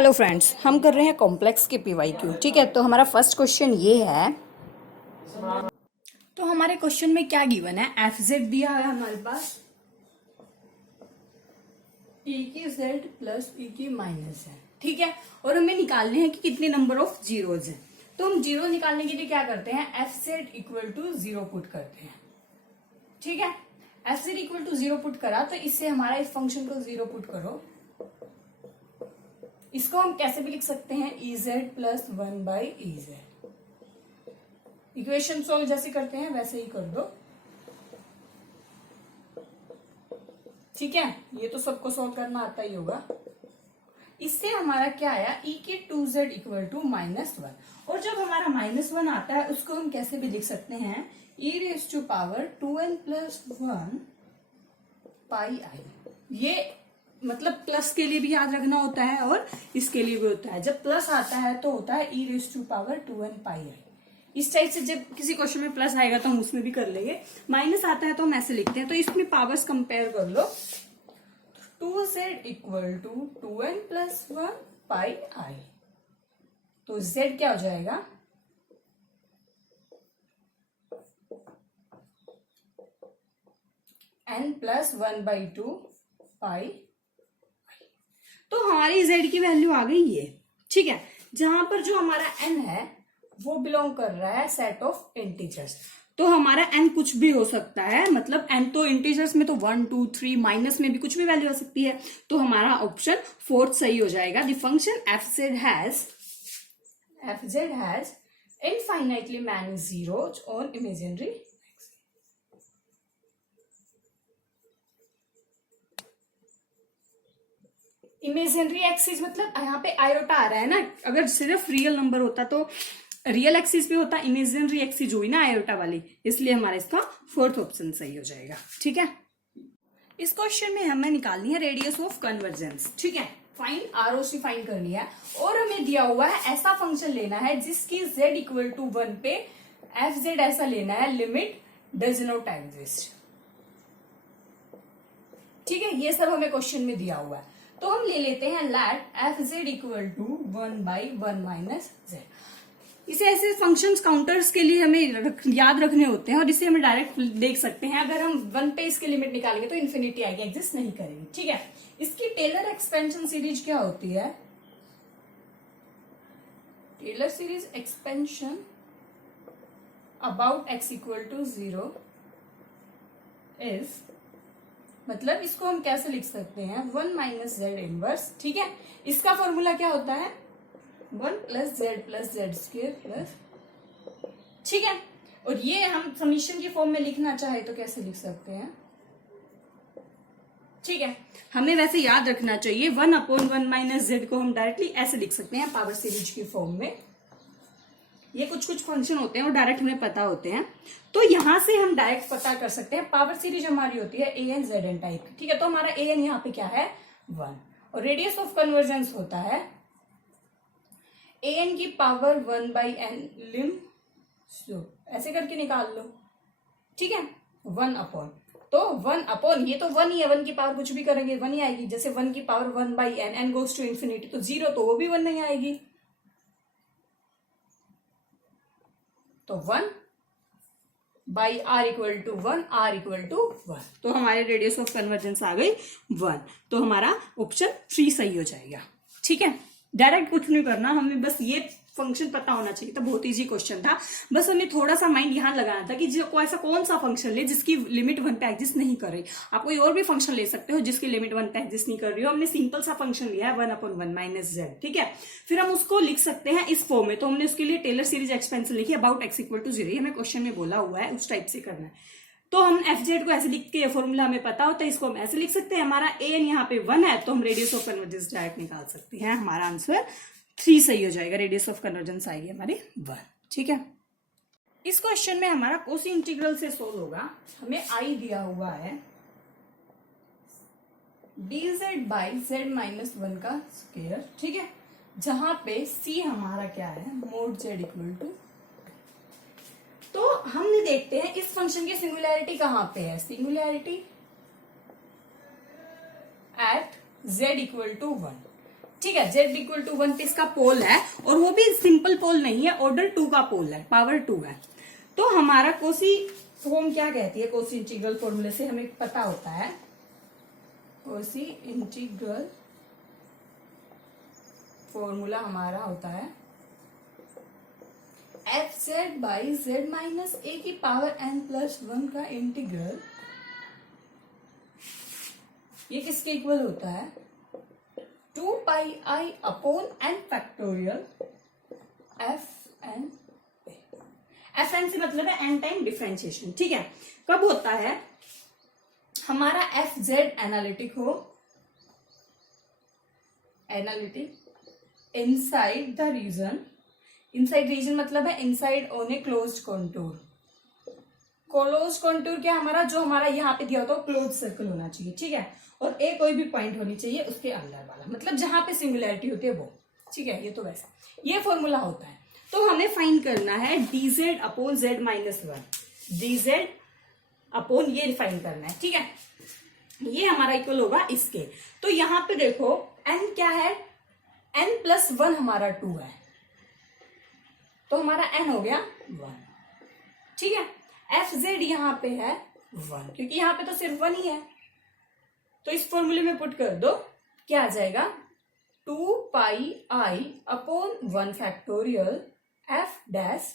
Hello friends, हम कर रहे हैं कॉम्प्लेक्स के पीवाईक्यू। ठीक है, तो हमारा फर्स्ट क्वेश्चन ये है। तो हमारे क्वेश्चन में क्या गिवन है, एफ जेड दिया है हमारे पास, ई की जेड प्लस ई की माइनस है। ठीक है, और हमें निकालने हैं कि कितने नंबर ऑफ जीरोज हैं। तो हम जीरो निकालने के लिए क्या करते हैं, F Z equal to zero put करते हैं। ठीक है, F Z equal to zero put करा तो इससे हमारा इस फंक्शन को जीरो पुट करो। इसको हम कैसे भी लिख सकते हैं, E Z plus one by E Z. Equation solve जैसे करते हैं वैसे ही कर दो। ठीक है, ये तो सबको सोल्व करना आता ही होगा। इससे हमारा क्या आया, ई के two Z equal to minus one. और जब हमारा माइनस वन आता है उसको हम कैसे भी लिख सकते हैं, e raise to power two n plus one pi i. ये मतलब प्लस के लिए भी याद रखना होता है और इसके लिए भी होता है। जब प्लस आता है तो होता है e raise to power two n pi i. इस टाइप से जब किसी क्वेश्चन में प्लस आएगा तो हम उसमें भी कर लेंगे। माइनस आता है तो हम ऐसे लिखते हैं। तो इसमें पावर्स कंपेयर कर लो, two Z equal to two n plus one pi i. तो जेड क्या हो जाएगा, n plus one by two pi. तो हमारी z की वैल्यू आ गई ये। ठीक है, जहां पर जो हमारा n है वो बिलोंग कर रहा है सेट ऑफ इंटीजर्स। तो हमारा n कुछ भी हो सकता है, मतलब n तो इंटीजर्स में तो 1 2 3 माइनस में भी कुछ भी वैल्यू आ सकती है। तो हमारा ऑप्शन फोर्थ सही हो जाएगा। The function F Z has infinitely many zeros on imaginary. Imaginary axis मतलब यहाँ पे आयोटा आ रहा है ना। अगर सिर्फ रियल नंबर होता तो रियल एक्सिस भी होता, इमेजिनरी एक्सिस हुई ना आयोटा वाली, इसलिए हमारा इसका फोर्थ ऑप्शन सही हो जाएगा। ठीक है, इस क्वेश्चन में हमें निकालनी है रेडियस ऑफ कन्वर्जेंस। ठीक है, फाइंड आरओसी फाइंड करनी है और हमें दिया हुआ है ऐसा फंक्शन लेना है जिसकी z इक्वल टू 1 पे एफ जेड ऐसा लेना है, लिमिट डज नॉट एग्जिस्ट। ठीक है, ये सब हमें क्वेश्चन में दिया हुआ है। तो हम ले लेते हैं let F Z equal to 1 by 1 minus Z. इसे ऐसे फंक्शंस काउंटर्स के लिए हमें याद रखने होते हैं और इसे हमें डायरेक्ट देख सकते हैं। अगर हम 1 पे इसके लिमिट निकालेंगे तो इन्फिनिटी आएगी, एग्जिस्ट नहीं करेगी। ठीक है, इसकी टेलर एक्सपेंशन सीरीज क्या होती है, Taylor series expansion about X equal to 0 is, मतलब इसको हम कैसे लिख सकते हैं, 1 माइनस जेड इनवर्स। ठीक है, इसका फॉर्मूला क्या होता है, 1 प्लस जेड स्क्वायर प्लस। ठीक है, और ये हम समीशन की फॉर्म में लिखना चाहे तो कैसे लिख सकते हैं। ठीक है, हमें वैसे याद रखना चाहिए 1 अपॉन 1 माइनस जेड को हम डायरेक्टली ऐसे लिख सकते हैं पावर सीरीज की फॉर्म में। ये कुछ कुछ फंक्शन होते हैं और डायरेक्ट हमें पता होते हैं, तो यहां से हम डायरेक्ट पता कर सकते हैं। पावर सीरीज हमारी होती है A N Z N type. ठीक है, तो हमारा ए एन यहाँ पे क्या है, 1, और रेडियस ऑफ कन्वर्जेंस होता है ए एन की पावर 1 बाई एन लिम, ऐसे करके निकाल लो। ठीक है, 1 अपॉन, तो 1 अपॉन, ये तो 1 ही है, 1 की पावर कुछ भी करेंगे 1 ही आएगी। जैसे 1 की power 1 by N, N goes to infinity, तो 0 तो वो भी 1 नहीं आएगी। तो 1 by R equal to 1, R equal to 1। तो हमारे रेडियस ऑफ कन्वर्जेंस आ गई 1। तो हमारा ऑप्शन 3 सही हो जाएगा। ठीक है, डायरेक्ट कुछ नहीं करना, हमें बस ये फंक्शन पता होना चाहिए। तो बहुत इजी क्वेश्चन था, बस हमें थोड़ा सा माइंड यहां लगाना था कि जो ऐसा कौन सा फंक्शन ले जिसकी लिमिट 1 पे एग्जिस्ट नहीं कर रही। आप कोई और भी फंक्शन ले सकते हो जिसकी लिमिट 1 पे एग्जिस्ट नहीं कर रही हो। हमने सिंपल सा फंक्शन लिया है 1 अपॉन 1 माइनस जेड। ठीक है, फिर हम उसको लिख सकते हैं इस फॉर्म में। तो हमने उसके लिए टेलर सीरीज एक्सपेंशन लिखी अबाउट एक्स इक्वल टू 0। हमें क्वेश्चन में बोला हुआ है, उस टाइप से करना है। तो हम एफ जेड को ऐसे लिख के, फॉर्मूला हमें पता होता है, इसको हम ऐसे लिख सकते हैं। हमारा ए एन यहाँ पे 1 है तो हम रेडियस ऑफ कन्वर्जेंस डायरेक्ट निकाल सकते हैं। हमारा आंसर 3 सही हो जाएगा। रेडियस ऑफ कन्वर्जेंस आएगी हमारी 1। ठीक है, इस क्वेश्चन में हमारा कोसी इंटीग्रल से सोल्व होगा। हमें आई दिया हुआ है dz बाई जेड माइनस 1 का स्क्वायर। ठीक है, जहां पे c हमारा क्या है, मोड z इक्वल टू। तो हमने देखते हैं इस फंक्शन की सिंगुलैरिटी कहां पे है, singularity at z equal to 1। ठीक है, z इक्वल टू 1 पे इसका पोल है, और वो भी सिंपल पोल नहीं है, ऑर्डर 2 का पोल है, पावर 2 है। तो हमारा कोसी फॉर्म क्या कहती है, कोसी इंटीग्रल फॉर्मूले से हमें पता होता है, कोसी इंटीग्रल फॉर्मूला हमारा होता है F z by z minus a की पावर n प्लस 1 का इंटीग्रल, ये किसके इक्वल होता है, 2 pi i upon n factorial f n से मतलब है n टाइम डिफरेंशिएशन। ठीक है, कब होता है, हमारा एफ जेड एनालिटिक हो, analytic inside the region, inside region मतलब है inside on a closed contour, close contour क्या हमारा, जो हमारा यहाँ पे दिया होता है क्लोज सर्कल होना चाहिए। ठीक है, और ए कोई भी पॉइंट होनी चाहिए उसके अंदर वाला, मतलब जहां पे सिंगुलैरिटी होती है वो। ठीक है, ये तो वैसा ये फॉर्मूला होता है। तो हमें फाइंड करना है dz upon z minus 1, dz upon ये फाइंड करना है। ठीक है, ये हमारा इक्वल होगा इसके। तो यहाँ पे देखो n क्या है, n प्लस 1 हमारा 2 है, तो हमारा n हो गया 1। ठीक है, एफ जेड यहाँ पे है 1, क्योंकि यहाँ पे तो सिर्फ 1 ही है, तो इस फॉर्मूले में पुट कर दो, क्या आ जाएगा, 2 pi i upon 1 factorial F dash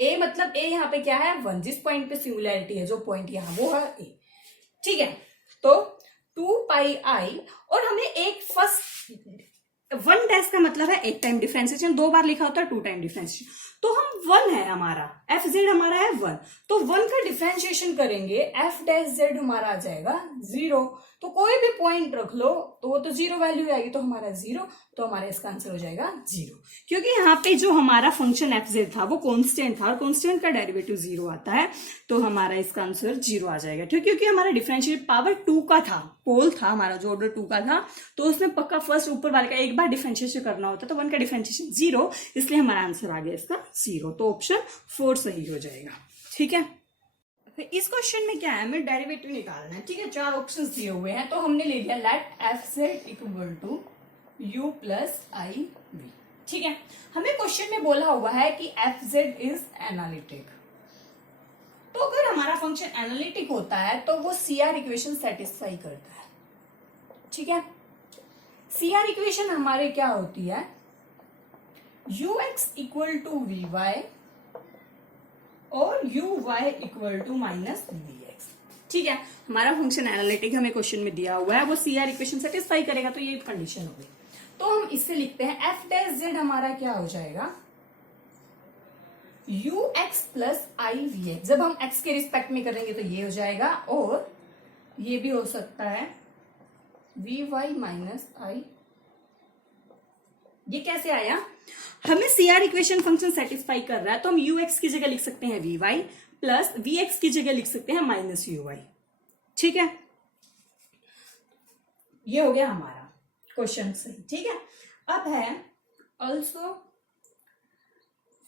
ए, मतलब ए यहाँ पे क्या है 1, जिस पॉइंट पे सिंगुलैरिटी है, जो पॉइंट यहाँ वो है ए। ठीक है, तो 2 पाई आई, और हमें एक फर्स्ट 1 डैश का मतलब है एक टाइम डिफरेंशिएशन, 2 बार लिखा होता है 2 टाइम डिफरेंशिएशन, तो हम 1 है हमारा, एफ जेड हमारा है 1, तो 1 का डिफरेंशिएशन करेंगे, एफ डैश जेड हमारा आ जाएगा 0। तो कोई भी पॉइंट रख लो तो वो तो 0 वैल्यू आएगी, तो हमारा 0, तो हमारा इसका आंसर हो जाएगा 0, क्योंकि यहाँ पे जो हमारा फंक्शन एफ जेड था वो कांस्टेंट था, और कांस्टेंट का डेरिवेटिव 0 आता है, तो हमारा इसका आंसर 0 आ जाएगा। ठीक, क्योंकि हमारा डिफरेंशिएट पावर 2 का था, पोल था हमारा जो ऑर्डर 2 का था, तो उसमें पक्का फर्स्ट ऊपर वाले का एक बार डिफरेंशिएशन करना होता है, तो 1 का डिफरेंशिएशन 0, इसलिए हमारा आंसर आ गया इसका 0, तो ऑप्शन 4 सही हो जाएगा। ठीक है, फिर इस क्वेश्चन में क्या है, हमें डेरिवेटिव निकालना है। ठीक है, 4 ऑप्शंस दिए हुए हैं, तो हमने ले लिया let F Z equal to U plus I V. ठीक है, हमें क्वेश्चन में बोला हुआ है कि एफ जेड इज एनालिटिक, तो अगर हमारा फंक्शन एनालिटिक होता है तो वो सीआर इक्वेशन सेटिस्फाई करता है। ठीक है, सीआर इक्वेशन हमारे क्या होती है, you x equal to we y और you Y equal to minus we x. ठीक है, हमारा फंक्शन एनालिटिक हमें क्वेश्चन में दिया हुआ है, वो सीआर इक्वेशन सेटिस्फाई करेगा, तो ये कंडीशन हो गई। तो हम इससे लिखते हैं एफ डैश जेड हमारा क्या हो जाएगा, U X plus I V X, जब हम एक्स के रिस्पेक्ट में करेंगे तो ये हो जाएगा, और ये भी हो सकता है वी वाई माइनस आई। ये कैसे आया, हमें सीआर इक्वेशन फंक्शन सेटिस्फाई कर रहा है, तो हम यू एक्स की जगह लिख सकते हैं V Y, plus V X की जगह लिख सकते हैं माइनस यू वाई। ठीक है, ये हो गया हमारा क्वेश्चन सही। ठीक है, अब है ऑल्सो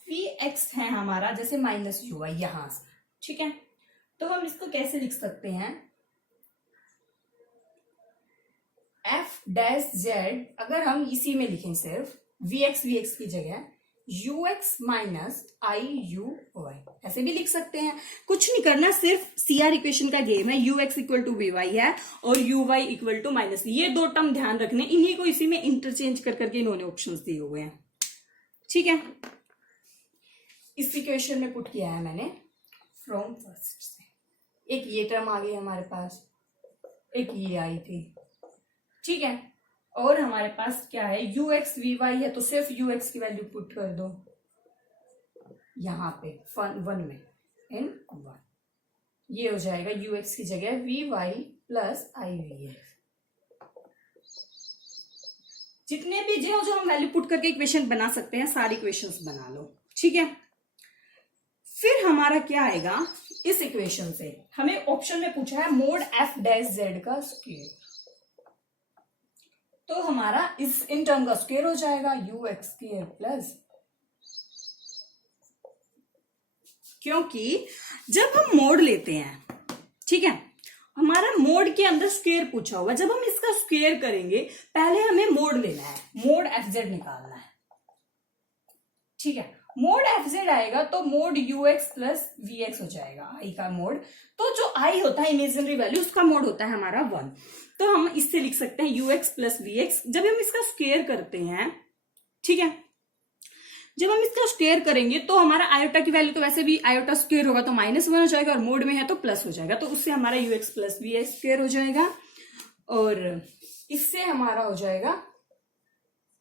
वी एक्स है हमारा जैसे माइनस यू वाई यहां से। ठीक है, तो हम इसको कैसे लिख सकते हैं, एफ डैश जेड, अगर हम इसी में लिखें सिर्फ वी एक्स की जगह U X minus I U Y, ऐसे भी लिख सकते हैं, कुछ नहीं करना, सिर्फ सीआर इक्वेशन का गेम है। You x equal to we Y है और you Y equal to minus, ये 2 टर्म ध्यान रखने, इन्हीं को इसी में इंटरचेंज कर करके इन्होंने ऑप्शंस दिए हुए हैं। ठीक है, इस इक्वेशन में पुट किया है मैंने फ्रॉम फर्स्ट से, एक ये टर्म आ गई हमारे पास, एक ये आई थी। ठीक है, और हमारे पास क्या है, यू एक्स वी वाई है, तो सिर्फ यू एक्स की वैल्यू पुट कर दो यहाँ पे 1 में इन 1, ये हो जाएगा यू एक्स की जगह V Y plus I V X. जितने भी जो हम वैल्यू पुट करके इक्वेशन बना सकते हैं, सारी इक्वेशंस बना लो। ठीक है, फिर हमारा क्या आएगा, इस इक्वेशन से हमें ऑप्शन में पूछा है मोड एफ डैश जेड का स्क्वायर, तो हमारा इन टर्म का स्क्वायर हो जाएगा यू एक्स स्क्वायर प्लस, क्योंकि जब हम मोड लेते हैं, ठीक है, हमारा मोड के अंदर स्क्वायर पूछा हुआ, जब हम इसका स्क्वायर करेंगे पहले हमें मोड लेना है, मोड एफजेड निकालना है, ठीक है। मोड एफजेड आएगा तो मोड यूएक्स प्लस वीएक्स हो जाएगा, आई का मोड। तो जो आई होता है इमेजिनरी वैल्यू, उसका मोड होता है हमारा 1। तो हम इससे लिख सकते हैं यूएक्स प्लस वीएक्स। जब हम इसका स्क्वायर करते हैं, ठीक है, जब हम इसका स्क्वायर करेंगे तो हमारा आयोटा की वैल्यू तो वैसे भी आयोटा स्क्वायर होगा तो -1 हो जाएगा, और मोड में है तो प्लस हो जाएगा, तो उससे हमारा यूएक्स प्लस वीएक्स स्क्वायर हो जाएगा। और इससे हमारा हो जाएगा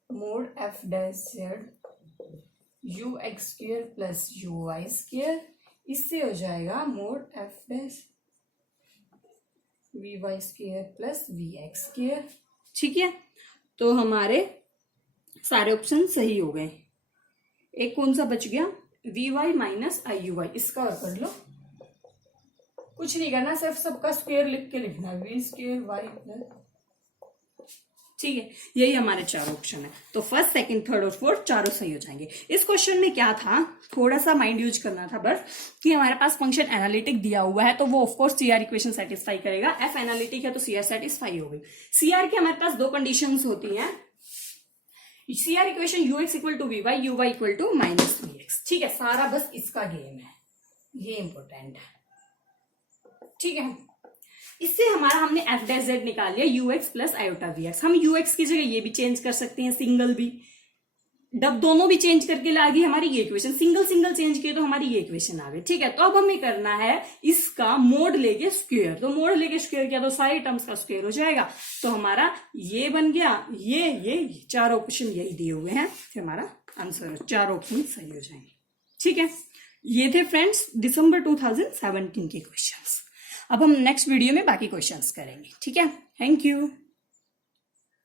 mod F dash Z U X square plus U Y square, इससे हो जाएगा mod F dash V Y square plus V X square, ठीक है। तो हमारे सारे ऑप्शन सही हो गए। एक कौन सा बच गया, V Y minus I U Y, इसका और कर लो, कुछ नहीं करना, सिर्फ सबका स्क्वायर लिख के लिखना, वी स्क्वायर वाई प्लस, ठीक है। यही हमारे चारों ऑप्शन है। तो फर्स्ट, सेकंड, थर्ड और फोर्थ चारों सही हो जाएंगे। इस क्वेश्चन में क्या था, थोड़ा सा माइंड यूज करना था बस, कि हमारे पास फंक्शन एनालिटिक दिया हुआ है तो वो ऑफकोर्स सीआर इक्वेशन सेटिस्फाई करेगा। एफ एनालिटिक है तो सीआर सेटिस्फाई हो गई। सीआर की हमारे पास दो कंडीशंस होती हैं, CR equation U X equal to we Y, U Y equal to minus we x, ठीक है। सारा बस इसका गेम है, ये इंपॉर्टेंट है, ठीक है। इससे हमारा हमने एफ डैश जेड निकाल लिया, U X plus iota V X. हम यूएक्स की जगह ये भी चेंज कर सकते हैं, सिंगल भी, डब दोनों भी चेंज करके ला गई हमारी ये इक्वेशन, सिंगल सिंगल चेंज किए तो हमारी ये इक्वेशन आ गई, ठीक है। तो अब हमें करना है इसका मोड लेके स्क्वायर, तो मोड लेके स्क्वायर किया तो सारे टर्म्स का स्क्वायर हो जाएगा, तो हमारा ये बन गया, ये चार ऑप्शन यही दिए हुए हैं, फिर हमारा आंसर चार ऑप्शन सही हो जाएंगे, ठीक है। ये थे फ्रेंड्स दिसंबर 2017 के क्वेश्चंस। अब हम नेक्स्ट वीडियो में बाकी क्वेश्चंस करेंगे, ठीक है। Thank you.